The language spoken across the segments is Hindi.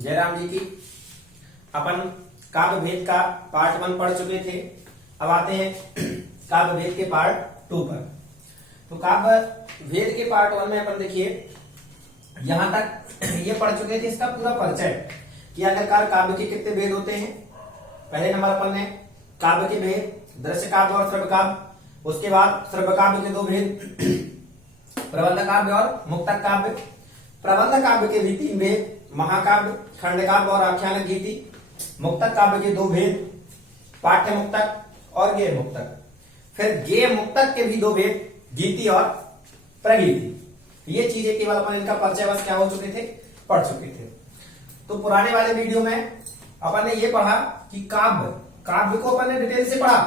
जयराम जी की। अपन काव्य भेद का पार्ट 1 पढ़ चुके थे। अब आते हैं काव्य भेद के पार्ट 2 पर। तो काव्य भेद के पार्ट 1 में अपन देखिए यहां तक ये पढ़ चुके थे, इसका पूरा परिचय कि आखिरकार काव्य के कितने भेद होते हैं। पहले नंबर अपन ने काव्य के भेद, दृश्य काव्य और श्रव्य काव्य। उसके बाद श्रव्य काव्य के 2 भेद, प्रबंध काव्य और मुक्तक काव्य। प्रबंध काव्य के भी 3 भेद, महाकाव्य, खंड काव्य और आख्यानक गीति। मुक्तक काव्य के 2 भेद, पाठ्य मुक्तक और गेय मुक्तक। फिर गेय मुक्तक के भी 2 भेद, गीति और प्रगीति। ये चीजें केवल अपन इनका परिचय बस क्या हो चुके थे, पढ़ चुके थे। तो पुराने वाले वीडियो में अपन ने ये पढ़ा कि काव्य को अपन ने डिटेल से पढ़ा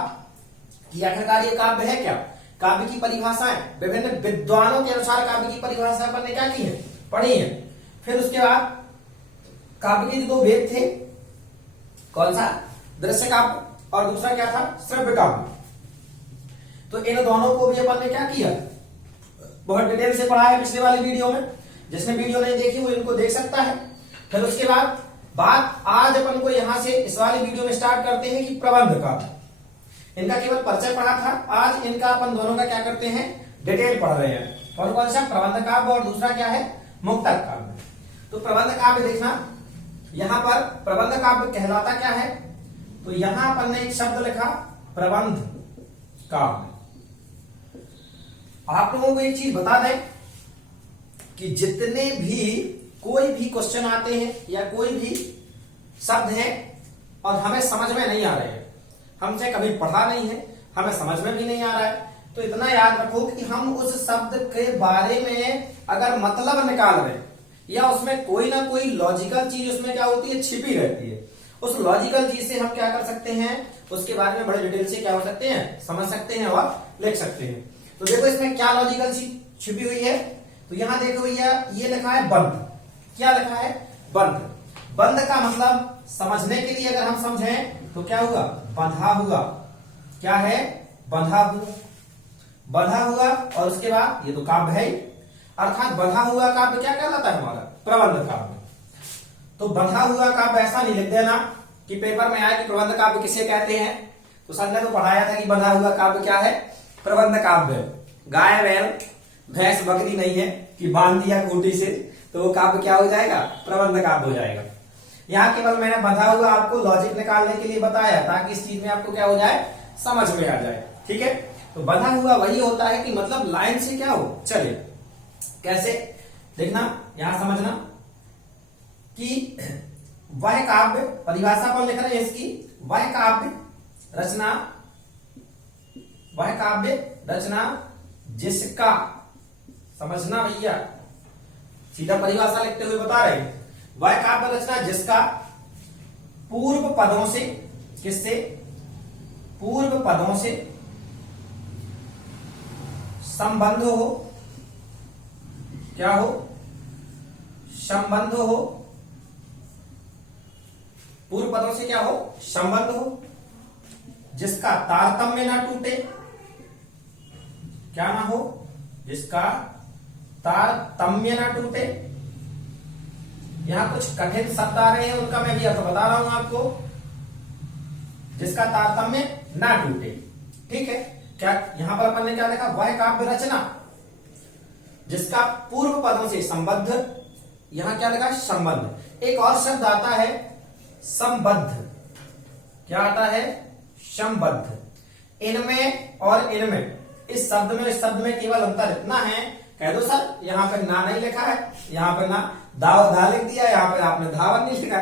कि आखिरकार ये काव्य है क्या, काव्य की परिभाषाएं, विभिन्न विद्वानों के अनुसार काव्य की परिभाषा अपन ने क्या की है, पढ़ी है। फिर उसके बाद काव्य के 2 भेद थे, कौन सा, दृश्य काव्य और दूसरा क्या था, श्रव्य काव्य। तो इन दोनों को भी अपन ने क्या किया, बहुत डिटेल से पढ़ा है पिछले वाले वीडियो में। जिसने वीडियो नहीं देखी वो इनको देख सकता है। फिर उसके बाद बात आज अपन को यहां से इस वाले वीडियो में स्टार्ट करते हैं कि प्रबंध काव्य। इनका केवल परिचय पढ़ा था, आज इनका अपन दोनों का क्या करते हैं, डिटेल पढ़ रहे हैं। और कौन सा, प्रबंध काव्य और दूसरा क्या है, मुक्तक काव्य। तो प्रबंध काव्य देखना, यहां पर प्रबंध काव्य कहलाता क्या है, तो यहां अपन ने एक शब्द लिखा प्रबंध काव्य। आप लोगों को एक चीज बता दें कि जितने भी कोई भी क्वेश्चन आते हैं या कोई भी शब्द है और हमें समझ में नहीं आ रहे हैं, हमसे कभी पढ़ा नहीं है, हमें समझ में भी नहीं आ रहा है, तो इतना याद रखो कि हम उस शब्द के बारे में अगर मतलब निकाल रहे हैं या उसमें कोई ना कोई लॉजिकल चीज उसमें क्या होती है, छिपी रहती है, उस लॉजिकल चीज से हम क्या कर सकते हैं, उसके बारे में बड़े डिटेल से क्या हो सकते हैं, समझ सकते हैं और लिख सकते हैं। तो देखो इसमें क्या लॉजिकल चीज छिपी हुई है। तो यहां देखो भैया, ये लिखा है बंध। क्या लिखा है, बंध। बंध का मतलब समझने के लिए अगर हम समझें तो क्या हुआ, बंधा हुआ। क्या है, बंधा हुआ, बंधा हुआ। और उसके बाद ये तो काव्य है, अर्थात बंधा हुआ काव्य क्या कहलाता है हमारा, प्रबंध काव्य। तो बंधा हुआ काव्य ऐसा नहीं लिख देना कि पेपर में आए कि प्रबंध काव्य किसे कहते हैं। तो सर ने तो पढ़ाया था कि बंधा हुआ काव्य क्या है, प्रबंध काव्य। गाय बैल भैंस बकरी नहीं है कि बांध दिया खूंटी से तो वो काव्य क्या हो जाएगा, प्रबंध काव्य हो जाएगा। यहाँ केवल मैंने बंधा हुआ आपको लॉजिक निकालने के लिए बताया ताकि इस चीज में आपको क्या हो जाए, समझ में आ जाए। ठीक है, तो बंधा हुआ वही होता है कि मतलब लाइन से क्या हो, चले। कैसे देखना, यहां समझना कि वह काव्य, परिभाषा कौन लिख रहे हैं इसकी, वह काव्य रचना, वह काव्य रचना जिसका, समझना भैया, सीधा परिभाषा लिखते हुए बता रहे हैं, वह काव्य रचना जिसका पूर्व पदों से, किससे, पूर्व पदों से संबंध हो, क्या हो, संबंध हो, पूर्व पदों से क्या हो, संबंध हो, जिसका तारतम्य ना टूटे, क्या ना हो, जिसका तारतम्य ना टूटे। यहां कुछ कठिन शब्द आ रहे हैं, उनका मैं भी अर्थ बता रहा हूं आपको, जिसका तारतम्य ना टूटे। ठीक है, क्या यहां पर अपन ने क्या लिखा, वह काव्य रचना जिसका पूर्व पदों से संबद्ध, यहां क्या लिखा, संबंध। एक और शब्द आता है संबद्ध। क्या आता है, संबद्ध। इनमें और इनमें, इस शब्द में इस शब्द में केवल अंतर इतना है, कह दो सर यहां पर ना नहीं लिखा है, यहां पर ना धा लिख दिया, यहां पर आपने धावन नहीं लिखा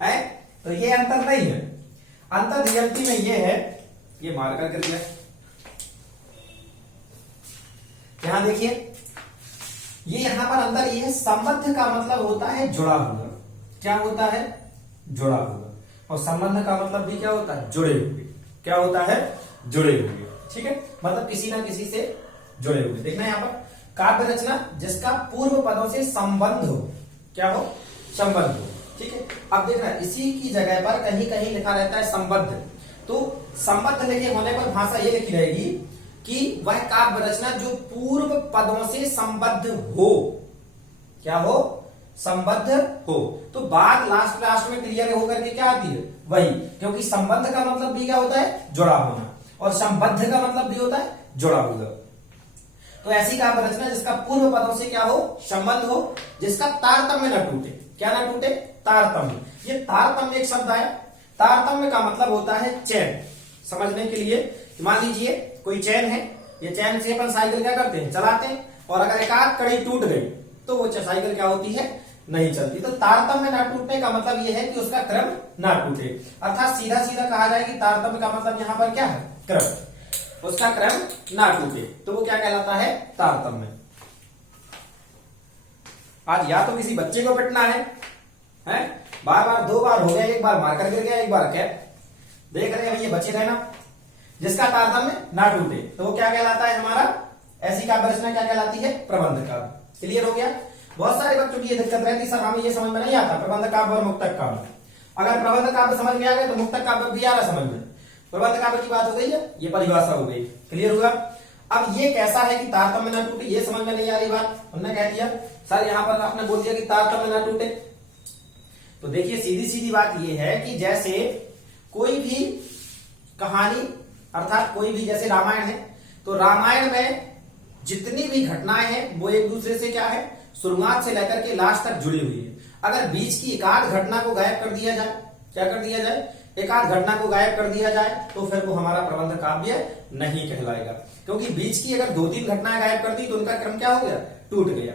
है, तो ये अंतर नहीं है। अंतर रियलिटी में ये है, ये मार्कर कर दिया, यहां देखिए, ये यहां पर अंतर ये है, संबद्ध का मतलब होता है जुड़ा हुआ। क्या होता है, जुड़ा हुआ। और संबंध का मतलब भी क्या होता है, जुड़े हुए। क्या होता है, जुड़े हुए। ठीक है, मतलब किसी ना किसी से जुड़े हुए। देखना यहां पर, काव्य रचना जिसका पूर्व पदों से संबंध हो, क्या हो, संबंध हो। ठीक है, अब देखना इसी की जगह पर कहीं कहीं लिखा रहता है संबद्ध, तो संबद्ध लिखे होने पर भाषा ये लिखी रहेगी कि वह काव्य रचना जो पूर्व पदों से संबद्ध हो, क्या हो, संबद्ध हो। तो बात लास्ट में क्लियर होकर के क्या आती है, वही, क्योंकि संबंध का मतलब भी क्या होता है, जुड़ा होना, और संबद्ध का मतलब भी होता है जुड़ा हुआ। तो ऐसी काव्य रचना जिसका पूर्व पदों से क्या हो, संबंध हो, जिसका तारतम्य न टूटे। क्या ना टूटे, तारतम्य। ये तारतम्य एक शब्द आया, तारतम्य का मतलब होता है चैन। समझने के लिए मान लीजिए कोई चैन है, ये चैन से अपन साइकिल क्या करते हैं, चलाते हैं, और अगर एक आध कड़ी टूट गई तो वो साइकिल क्या होती है, नहीं चलती। तो तारतम्य ना टूटने का मतलब ये है कि उसका क्रम ना टूटे, अर्थात सीधा सीधा कहा जाए कि तारतम्य का मतलब यहां पर क्या है, क्रम, उसका क्रम ना टूटे, तो वो क्या कहलाता है, तारतम्य। आज या तो किसी बच्चे को पिटना है, बार बार, 2 बार हो गया, एक बार मारकर गिर गया, एक बार कैप, देख रहे हैं भैया, बचे रहना, जिसका तारतम्य ना टूटे, तो वो क्या कहलाता है हमारा, ऐसी काव्य रचना क्या कहलाती है, प्रबंध काव्य। क्लियर हो गया। बहुत सारे बच्चों की ये दिक्कत रहती है, सर हमें ये समझ में नहीं आता प्रबंध काव्य और मुक्तक काव्य। अगर प्रबंध काव्य समझ में आ गया तो मुक्तक काव्य भी आ रहा समझ में। प्रबंध काव्य की बात हो गई है, ये परिभाषा हो गई, क्लियर हुआ। अब ये कैसा है कि तारतम्य ना टूटे, ये समझ में नहीं आ रही बात, हमने कह दिया सर यहां पर आपने बोल दिया कि तारतम्य ना टूटे। तो देखिए सीधी सीधी बात ये है कि जैसे कोई भी कहानी, अर्थात कोई भी, जैसे रामायण है, तो रामायण में जितनी भी घटनाएं हैं वो एक दूसरे से क्या है, शुरुआत से लेकर के लास्ट तक जुड़ी हुई है। अगर बीच की एक आध घटना को गायब कर दिया जाए, क्या कर दिया जाए, एक आध घटना को गायब कर दिया जाए, तो फिर वो हमारा प्रबंध काव्य नहीं कहलाएगा, क्योंकि बीच की अगर 2-3 घटनाएं गायब कर दी तो उनका क्रम क्या हो गया, टूट गया।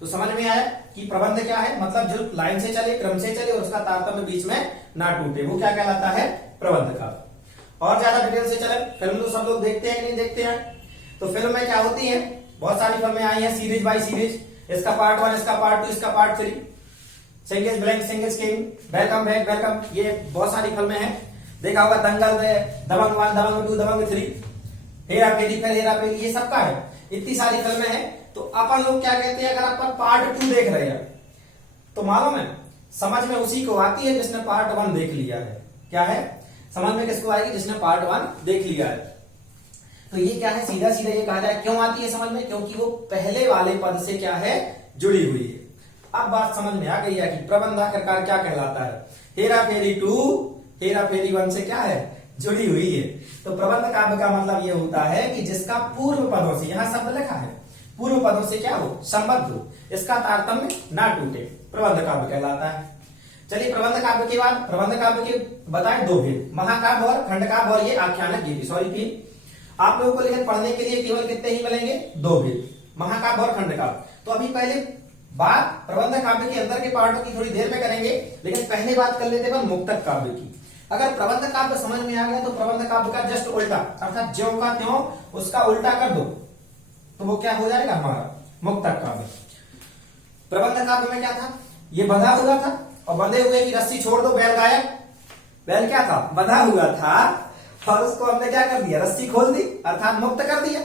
तो समझ में आया कि प्रबंध क्या है, मतलब जो लाइन से चले, क्रम से चले, और उसका तारतम्य बीच में ना टूटे, वो क्या कहलाता है, प्रबंध काव्य। और ज्यादा डिटेल से चले, फिल्म तो सब लोग देखते हैं कि नहीं देखते हैं। तो फिल्म में क्या होती है, बहुत सारी फिल्में आई हैं सीरीज बाय सीरीज, इसका पार्ट 1, इसका पार्ट 2, इसका part 3, सिंगेज blank, सिंगेज king, welcome back, welcome, ये बहुत सारी फिल्में हैं। देखा होगा दंगल, दबंग 1, दबंग 2, दबंग 3, हेरा फेरी, फिर हेरा फेरी, ये सबका है, इतनी सारी फिल्में हैं। तो अपन लोग क्या कहते हैं, अगर अपन पार्ट 2 देख रहे हैं तो मालूम है समझ में उसी को आती है जिसने पार्ट 1 देख लिया है। क्या है, समझ में किसको आएगी, जिसने पार्ट 1 देख लिया है। तो ये क्या है, सीधा सीधा ये कहा जाए, क्यों आती है समझ में, क्योंकि वो पहले वाले पद से क्या है, जुड़ी हुई है। अब बात समझ में आ गई है कि प्रबंध आखिरकार क्या कहलाता है। हेरा फेरी 2 हेरा फेरी 1 से क्या है, जुड़ी हुई है। तो प्रबंध काव्य का मतलब ये होता है कि जिसका पूर्व पदों से, यहां शब्द लिखा है, पूर्व पदों से क्या हो, संबद्ध हो, इसका तारतम्य ना टूटे, प्रबंध काव्य कहलाता है। चलिए प्रबंध काव्य के बाद, प्रबंध काव्य के बताएं 2 भेद, महाकाव्य और खंड काव्य, और ये आख्यानक गीति, सॉरी फिर आप लोगों को लेकिन पढ़ने के लिए केवल कितने ही मिलेंगे, 2 भेद, महाकाव्य और खंड काव्य। तो अभी पहले बात प्रबंध काव्य के अंदर के पार्टों की थोड़ी देर में करेंगे, लेकिन पहले बात कर लेते हैं मुक्तक काव्य की। अगर प्रबंध काव्य समझ में आ गया तो प्रबंध काव्य का जस्ट उल्टा, अर्थात ज्यों का त्यों उसका उल्टा कर दो, तो वो क्या हो जाएगा हमारा मुक्तक काव्य। प्रबंध काव्य में क्या था, ये बंधा हुआ था, और बंधे हुए की रस्सी छोड़ दो, बैल गायब। बैल क्या था, बंधा हुआ था, और उसको हमने क्या कर दिया, रस्सी खोल दी, अर्थात मुक्त कर दिया।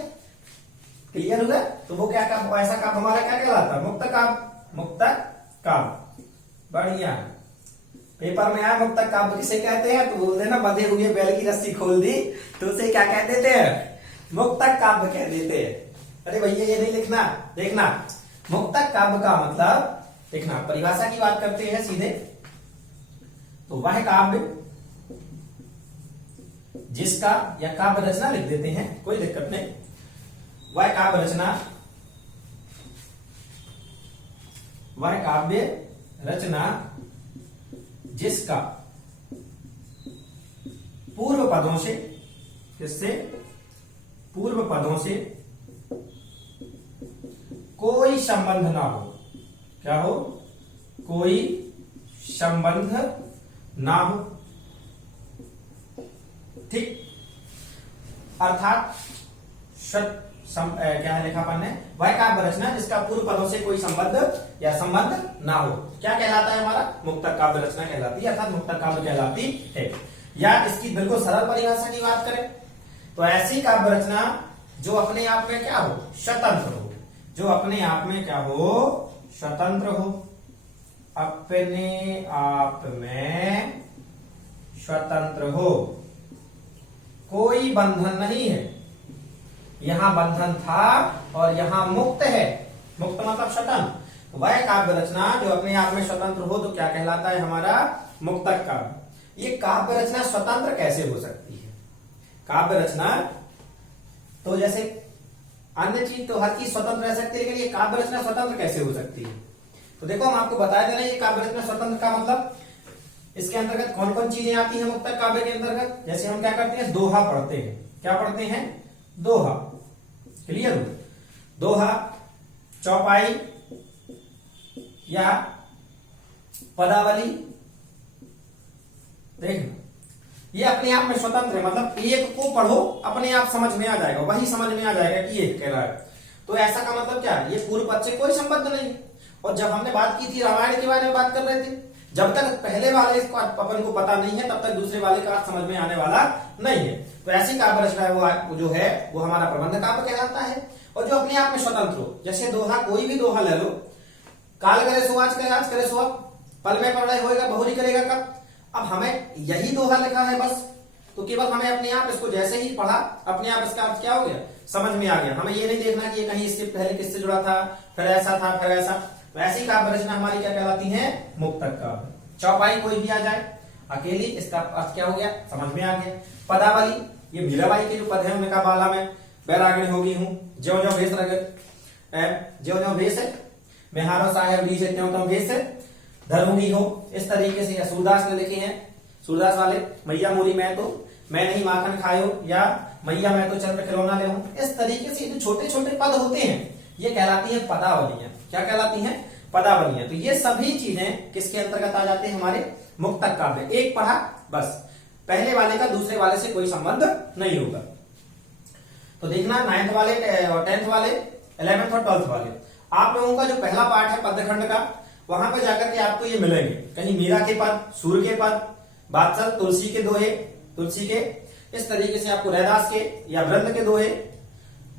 क्लियर हुआ। तो वो क्या काम, ऐसा काम हमारा क्या कहलाता है, मुक्त काम, मुक्तक काव्य। बढ़िया, पेपर में आया मुक्तक काव्य किसे कहते हैं, तो बोल देना बंधे हुए बैल की रस्सी खोल दी, तो उसे क्या कह देते हैं, मुक्तक काव्य कह देते हैं। अरे भैया ये नहीं लिखना, देखना मुक्तक काव्य का मतलब देखना, परिभाषा की बात करते हैं सीधे, तो वह काव्य जिसका, या काव्य रचना लिख देते हैं, कोई दिक्कत नहीं, वह काव्य रचना, वह काव्य रचना जिसका पूर्व पदों से, किससे, पूर्व पदों से कोई संबंध ना हो। क्या हो, कोई संबंध ना हो, ठीक, अर्थात क्या है लिखा अपन ने, वह काव्य रचना जिसका पूर्व पदों से कोई संबंध या संबंध ना हो, क्या कहलाता है हमारा, मुक्तक काव्य रचना कहलाती है, अर्थात मुक्तक काव्य कहलाती है। या इसकी बिल्कुल सरल परिभाषा की बात करें तो ऐसी काव्य रचना जो अपने आप में क्या हो, स्वतंत्र हो, जो अपने आप में क्या हो, स्वतंत्र हो, अपने आप में स्वतंत्र हो, कोई बंधन नहीं है। यहां बंधन था और यहां मुक्त है, मुक्त मतलब स्वतंत्र, तो वह काव्य रचना जो अपने आप में स्वतंत्र हो तो क्या कहलाता है हमारा मुक्तक काव्य। ये काव्य रचना स्वतंत्र कैसे हो सकती है? काव्य रचना तो जैसे अन्य चीज तो हर चीज स्वतंत्र रह सकती है, लेकिन ये काव्य रचना स्वतंत्र कैसे हो सकती है? तो देखो हम आपको बताया था ना, ये काव्य रचना स्वतंत्र का मतलब इसके अंतर्गत कौन कौन चीजें आती हैं मुक्तक काव्य के अंतर्गत। जैसे हम क्या करते हैं, दोहा पढ़ते हैं। क्या पढ़ते हैं? दोहा। क्लियर हो? दोहा, चौपाई या पदावली, देखना ये अपने आप में स्वतंत्र है। मतलब एक को पढ़ो अपने आप समझ में आ जाएगा, वही समझ में आ जाएगा कि ये कह रहा है। तो ऐसा का मतलब क्या है, ये पूर्व पद से कोई संबंध नहीं। और जब हमने बात की थी रामायण के बारे में बात कर रहे थे, जब तक पहले वाले इसको अपन को पता नहीं है तब तक दूसरे वाले का अर्थ समझ में आने वाला नहीं है। तो ऐसी काव्य रचना है वो जो है वो हमारा प्रबंध काव्य कहलाता है, और जो अपने आप में स्वतंत्र हो। जैसे दोहा, कोई भी दोहा ले लो, काल करे सो आज करे, आज करे सो अब, पल में पढ़ाई होएगा बहुरी करेगा कब। अब हमें यही दोहा लिखा है बस, तो केवल हमें अपने आप इसको जैसे ही पढ़ा अपने आप इसका अर्थ क्या हो गया, समझ में आ गया। हमें ये नहीं देखना कि ये कहीं इससे पहले किससे जुड़ा था, फिर ऐसा था, फिर ऐसा। तो ऐसी काव्य रचना हमारी क्या कहलाती है, मुक्तक काव्य। चौपाई कोई भी आ जाए अकेली, इसका अर्थ क्या हो गया, समझ में आ गया। पदावली, ये मीराबाई के जो पद है उन्होंने कहा, बाला में बैरागणी होगी हूं, ज्यो ज्यो भेष ज्यो ज्यो भेष है, मैं हारो साहेब लीजिए त्यों त्यों भेष धरूंगी हो। इस तरीके से सूरदास ने लिखे हैं, सूरदास वाले, मैया मोरी मैं नहीं माखन खायो, या मैया मैं तो चंद्र खिलौना ले हूं। इस तरीके से जो छोटे छोटे पद होते हैं ये कहलाती है पदावलियां। क्या कहलाती हैं, पदावलियां। तो ये सभी चीजें किसके अंतर्गत आ जाते हैं, हमारे मुक्तक काव्य। एक पढ़ा बस, पहले वाले का दूसरे वाले से कोई संबंध नहीं होगा। तो देखना 9th वाले, 10th वाले, 11th और 12th वाले, आप लोगों का जो पहला पार्ट है पद्यखंड का, वहां पे जाकर के आपको ये मिलेंगे। कहीं मीरा के पद, सूर के पद, बादशाह तुलसी के दोहे, तुलसी के, इस तरीके से आपको रैदास के या वृंद के दोहे,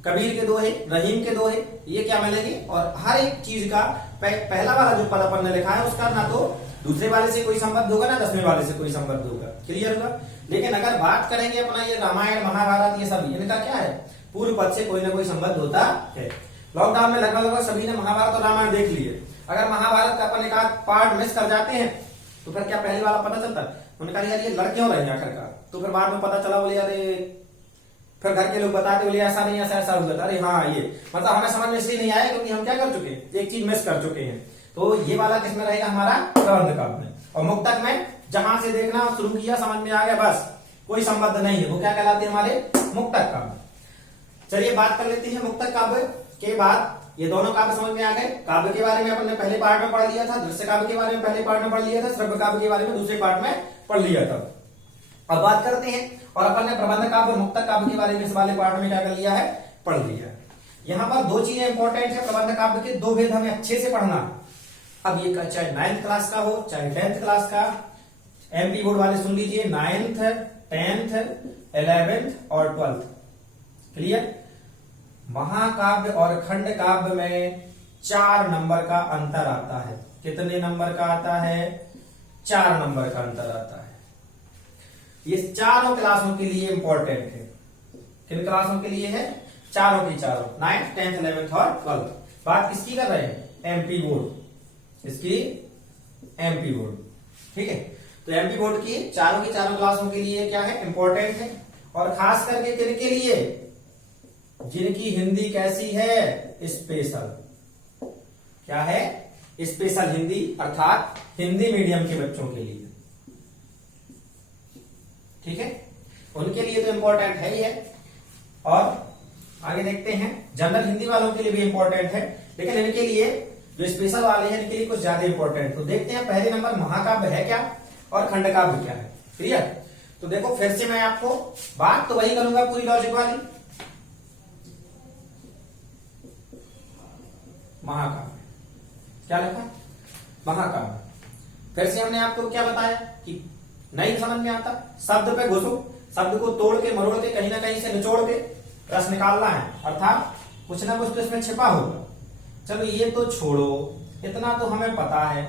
कबीर के दोहे, रहीम के दोहे, ये क्या मिलेंगे। और हर एक चीज का पहला वाला जो पद अपन ने लिखा है उसका ना तो दूसरे वाले से कोई संबंध होगा ना 10वें वाले से कोई संबंध होगा। क्लियर होगा। लेकिन अगर बात करेंगे अपना ये रामायण महाभारत, ये सब इनका क्या है, पूर्व पद से कोई ना कोई संबंध होता है। लॉकडाउन में लगभग सभी ने महाभारत और रामायण देख लिए। अगर महाभारत का अपन एक आध पार्ट मिस कर जाते हैं तो फिर क्या पहले वाला पता चलता? उन्होंने कहा यार ये लड़ क्यों रहे आखिरकार, तो फिर बाद में पता चला, बोले अरे, फिर घर के लोग बताते, बोले ऐसा नहीं ऐसा ऐसा हुआ था। अरे हाँ, ये मतलब हमें समझ में इसलिए नहीं आया क्योंकि हम क्या कर चुके हैं, एक चीज मिस कर चुके हैं। तो ये वाला किसमें रहेगा, हमारा प्रबंध काव्य में। और मुक्तक में जहां से देखना शुरू किया समझ में आ गया, बस कोई संबंध नहीं है, वो क्या कहलाते हैं, हमारे मुक्तक काव्य। चलिए बात कर लेते हैं मुक्तक काव्य के बाद। ये दोनों काव्य समझ में आ गए। काव्य के बारे में अपन ने पहले पार्ट में पढ़ लिया था, दृश्य काव्य के बारे में पहले पार्ट में पढ़ लिया था, श्रव्य काव्य के बारे में दूसरे पार्ट में पढ़ लिया था। अब बात करते हैं, और अपन ने प्रबंध काव्य और मुक्तक काव्य के बारे में इस वाले पार्ट में क्या कर लिया है, पढ़ लिया है। यहाँ पर दो चीजें इंपॉर्टेंट है प्रबंध काव्य के, दो भेद हमें अच्छे से पढ़ना। अब ये चाहे 9th क्लास का हो चाहे 10th क्लास का, एमपी बोर्ड वाले सुन लीजिए, 9th, 10th, 11th और 12th। क्लियर। महाकाव्य और खंड काव्य में 4 नंबर का अंतर आता है। कितने नंबर का आता है, 4 नंबर का अंतर आता है। ये चारों क्लासों के लिए इंपॉर्टेंट है। किन क्लासों के लिए है, चारों की चारों, 9th, 10th, 11th और 12th। बात किसकी कर रहे हैं, एमपी बोर्ड, इसकी एमपी बोर्ड। ठीक है। तो एमपी बोर्ड की चारों क्लासों के लिए क्या है, इंपॉर्टेंट है। और खास करके किनके लिए, जिनकी हिंदी कैसी है, स्पेशल। क्या है, स्पेशल हिंदी, अर्थात हिंदी मीडियम के बच्चों के लिए। ठीक है, उनके लिए तो इंपॉर्टेंट है ही है। और आगे देखते हैं, जनरल हिंदी वालों के लिए भी इंपॉर्टेंट है, लेकिन इनके लिए जो स्पेशल वाले हैं इनके लिए कुछ ज्यादा इंपॉर्टेंट। तो देखते हैं पहले नंबर महाकाव्य है क्या और खंड काव्य क्या है। क्लियर। तो देखो फिर से मैं आपको बात तो वही करूंगा पूरी लॉजिक वाली। महाकाव्य क्या लिखा, महाकाव्य। फिर से हमने आपको क्या बताया कि नहीं समझ में आता, शब्द पे घुसो, शब्द को तोड़ के मरोड़ के कहीं ना कहीं से निचोड़ के रस निकालना है, अर्थात कुछ ना कुछ तो इसमें छिपा होगा। चलो ये तो छोड़ो, इतना तो हमें पता है,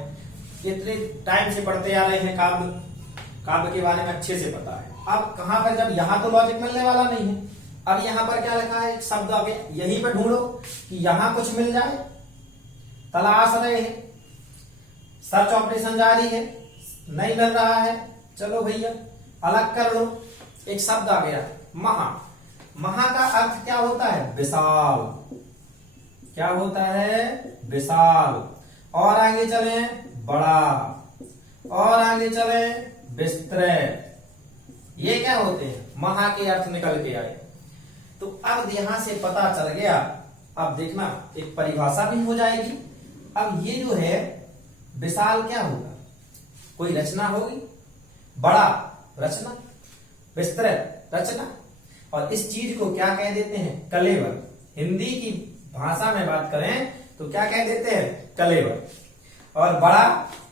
इतने टाइम से पढ़ते आ रहे हैं, काव्य के बारे में अच्छे से पता है। अब कहां पर, जब यहां तो लॉजिक मिलने वाला नहीं है, अब यहां पर क्या लिखा है, एक शब्द अब यहीं पर ढूंढो कि यहां कुछ मिल जाए, तलाश रहे हैं, सर्च ऑपरेशन जारी है, नहीं मिल रहा है, चलो भैया अलग कर लो। एक शब्द आ गया महा। महा का अर्थ क्या होता है? विशाल। क्या होता है? विशाल। और आगे चले बड़ा, और आगे चले विस्तृत। ये क्या होते हैं? महा के अर्थ निकल के आए। तो अब यहां से पता चल गया। अब देखना एक परिभाषा भी हो जाएगी। अब ये जो है विशाल क्या होगा? कोई रचना होगी, बड़ा रचना, विस्तृत रचना, और इस चीज को क्या कह देते हैं? कलेवर। हिंदी की भाषा में बात करें तो क्या कह देते हैं? कलेवर। और बड़ा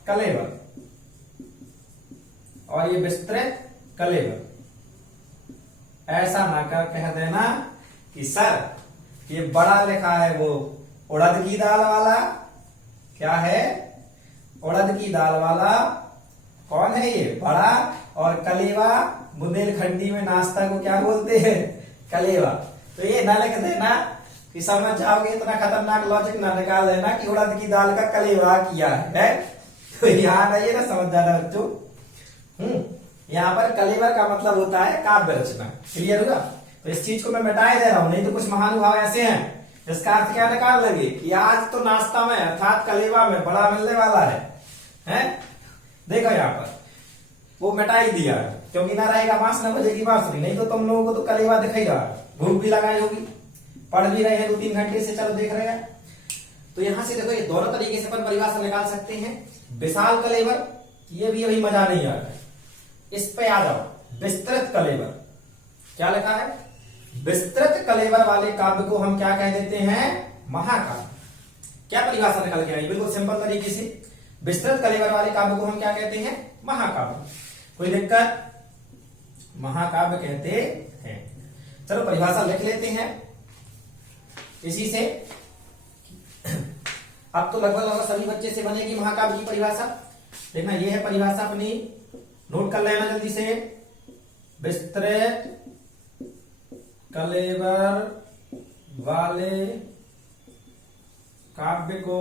कलेवर, और ये विस्तृत कलेवर। ऐसा ना कर कह देना कि सर ये बड़ा लिखा है वो उड़द की दाल वाला। क्या है? उड़द की दाल वाला। कौन है ये? बड़ा। और कलेवा बुंदेलखंडी में नाश्ता को क्या बोलते हैं? कलेवा। तो ये ना लिख देना कि समझ जाओगे, इतना खतरनाक लॉजिक ना निकाल देना कि उड़द की दाल का कलेवा किया है। तो यहाँ नहीं ना समझ जाना बच्चों। यहाँ पर कलेवर का मतलब होता है काव्य रचना। क्लियर हुआ? तो इस चीज को मैं मिटाए दे रहा हूं, नहीं तो कुछ महानुभाव ऐसे हैं जिसका अर्थ क्या निकाल लगे कि आज तो नाश्ता में अर्थात कलेवा में बड़ा मिलने वाला है? देखो यहाँ पर वो मिटा ही दिया, क्योंकि ना रहेगा बांस ना बजेगी बांसुरी। नहीं तो तुम लोगों को तो कलेवा दिखाई रहा, भूख भी लगाई होगी, पढ़ भी रहे हैं 2-3 घंटे से, चलो देख रहे हैं। तो यहां से देखो ये दोनों तरीके से अपन परिभाषा निकाल सकते हैं। विशाल कलेवर, ये भी अभी मजा नहीं आ रहा है, इस पे आ जाओ। विस्तृत कलेवर, क्या लिखा है? विस्तृत कलेवर वाले काव्य को हम क्या कह देते हैं? महाकाव्य। क्या परिभाषा निकल के आई? बिल्कुल सिंपल तरीके से विस्तृत कलेवर वाले काव्य को हम क्या कहते हैं? महाकाव्य। कोई दिक्कत? महाकाव्य कहते हैं। चलो परिभाषा लिख लेते हैं इसी से। अब तो लगभग सभी बच्चे से बनेगी महाकाव्य की परिभाषा। देखना ये है परिभाषा अपनी, नोट कर लेना जल्दी से। विस्तृत कलेवर वाले काव्य को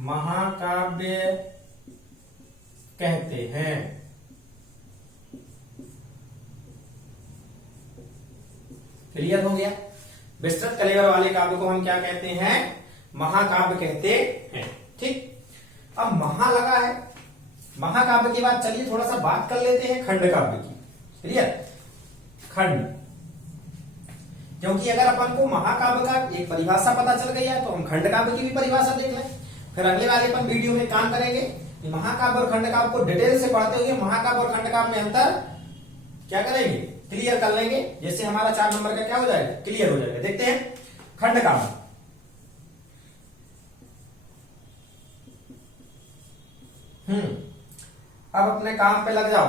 महाकाव्य कहते हैं। क्लियर हो गया? विस्तृत कलेवर वाले काव्य को हम क्या कहते हैं? महाकाव्य कहते हैं। ठीक। अब महा लगा है, महाकाव्य के बाद चलिए थोड़ा सा बात कर लेते हैं खंड काव्य की। क्लियर? खंड, क्योंकि अगर अपन को महाकाव्य का एक परिभाषा पता चल गई है तो हम खंड काव्य की भी परिभाषा देख लें। फिर अगले वाले अपन वीडियो में काम करेंगे कि महाकाव्य और खंड काव्य को डिटेल से पढ़ते हुए महाकाव्य और खंड काव्य में अंतर क्या करेंगे? क्लियर कर लेंगे, जिससे हमारा 4 नंबर का क्या हो जाएगा? क्लियर हो जाएगा। देखते हैं खंड काव्य। अब अपने काम पे लग जाओ।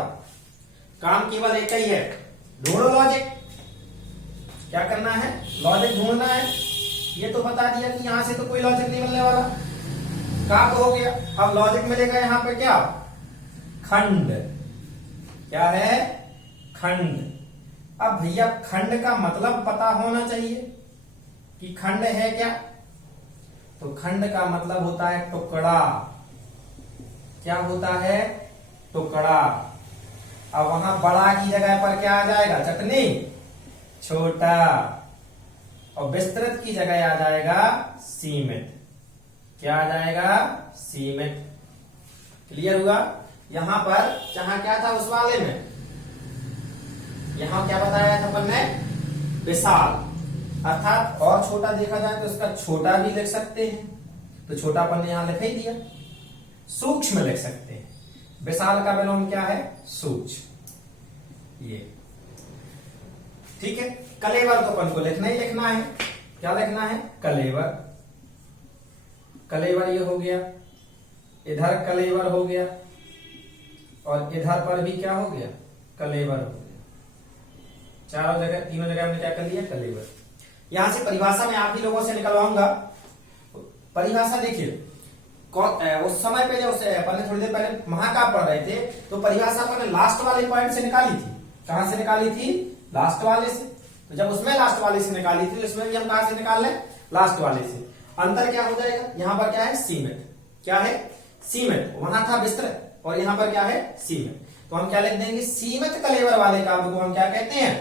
काम केवल एक ही है, ढूंढो लॉजिक। क्या करना है? लॉजिक ढूंढना है। ये तो बता दिया कि यहां से तो कोई लॉजिक नहीं मिलने वाला, काव्य हो गया। अब लॉजिक मिलेगा यहां पे क्या? खंड। क्या है? खंड। अब भैया खंड का मतलब पता होना चाहिए कि खंड है क्या। तो खंड का मतलब होता है टुकड़ा। क्या होता है? टुकड़ा। अब वहां बड़ा की जगह पर क्या आ जाएगा? चटनी। छोटा। और विस्तृत की जगह आ जाएगा सीमित। क्या आ जाएगा? सीमित। क्लियर हुआ? यहां पर जहां क्या था उस वाले में, यहां क्या बताया था अपन ने? विशाल। अर्थात और छोटा देखा जाए तो इसका छोटा भी लिख सकते हैं, तो छोटा अपन ने यहां लिख ही दिया। सूक्ष्म लिख सकते हैं। विशाल का विलोम क्या है? सूक्ष्म। ये ठीक है। कलेवर तो अपन को लिखना ही लिखना है। क्या लिखना है? कलेवर। कलेवर ये हो गया, इधर कलेवर हो गया, और इधर पर भी क्या हो गया? कलेवर हो गया। चारों जगह, तीनों जगह हमने क्या कर लिया? कलेवर। यहां से परिभाषा में आप ही लोगों से निकलवाऊंगा। परिभाषा देखिए, उस समय पे जब अपन ने थोड़ी देर पहले महाकाव्य पढ़ रहे थे तो परिभाषा अपन ने लास्ट वाले पॉइंट से निकाली थी। कहां से निकाली थी? लास्ट वाले से। तो जब उसमें लास्ट वाले से निकाली थी तो इसमें भी हम कहां से निकाल लें? लास्ट वाले से। अंतर क्या हो जाएगा, यहाँ पर क्या है सीमित, क्या है सीमित, वहां था विस्तृत और यहाँ पर क्या है सीमित। तो हम क्या लिख देंगे, सीमित कलेवर वाले काव्य को हम क्या कहते हैं,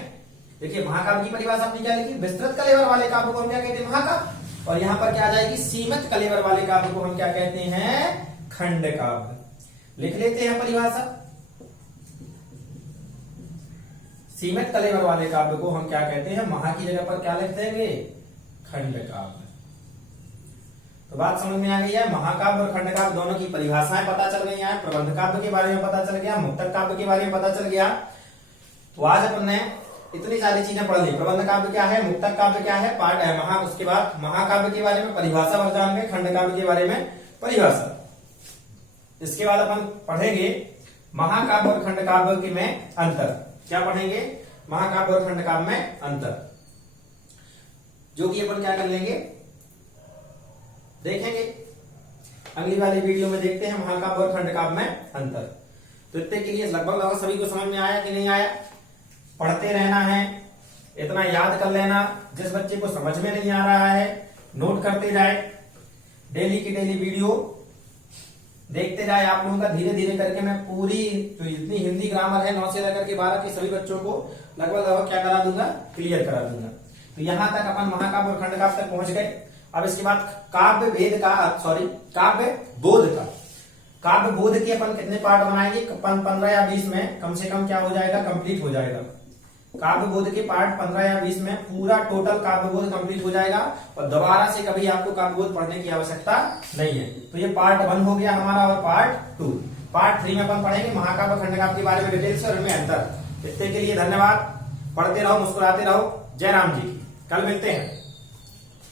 देखिए महाकाव्य की परिभाषा आपने क्या लिखी, विस्तृत कलेवर वाले काव्य को हम क्या कहते हैं महाकाव्य, और यहाँ पर क्या आ जाएगी, सीमित कलेवर वाले काव्य को हम क्या कहते हैं खंड काव्य। लिख लेते हैं परिभाषा, सीमित कलेवर वाले काव्य को हम क्या कहते हैं, महा की जगह पर क्या लिख देंगे खंड काव्य। तो बात समझ में आ गई है, महाकाव्य और खंड काव्य दोनों की परिभाषाएं पता चल गई हैं, प्रबंध काव्य के बारे में पता चल गया, मुक्तक काव्य के बारे में पता चल गया। तो आज अपन ने इतनी सारी चीजें पढ़ ली, प्रबंध काव्य क्या है, मुक्तक काव्य क्या है, पाठ है महा, उसके बाद महाकाव्य के बारे में परिभाषा भर जान गए, खंड काव्य के बारे में परिभाषा। इसके बाद अपन पढ़ेंगे महाकाव्य और खंड काव्य के में अंतर। क्या पढ़ेंगे, महाकाव्य और खंड काव्य में अंतर, जो कि अपन क्या कर लेंगे देखेंगे अगली वाली वीडियो में। देखते हैं महाकाव्य और खंड काव्य में अंतर। तो इतने के लिए लगभग सभी को समझ में आया कि नहीं आया, पढ़ते रहना है, इतना याद कर लेना, जिस बच्चे को समझ में नहीं आ रहा है नोट करते जाए, डेली की डेली वीडियो देखते जाए आप लोगों का, धीरे धीरे करके मैं पूरी तो जितनी हिंदी ग्रामर है 9 से लेकर के 12 के सभी बच्चों को लगभग क्या करा दूंगा, क्लियर करा दूंगा। तो यहां तक अपन महाकाव्य और खंड काव्य तक पहुंच गए। अब इसके बाद काव्य भेद का काव्य बोध का, काव्य बोध के अपन कितने पार्ट बनाएंगे, 15 या 20 में कम से कम क्या हो जाएगा, कंप्लीट हो जाएगा। काव्य बोध के पार्ट 15 या 20 में पूरा टोटल काव्य बोध कंप्लीट हो जाएगा और दोबारा से कभी आपको काव्य बोध पढ़ने की आवश्यकता नहीं है। तो ये पार्ट 1 हो गया हमारा, और पार्ट 2, पार्ट 3 में अपन पढ़ेंगे महाकाव्य खंड काव्य के बारे में डिटेल से और इनमें अंतर। इतने के लिए धन्यवाद, पढ़ते रहो, मुस्कुराते रहो, जय राम जी, कल मिलते हैं।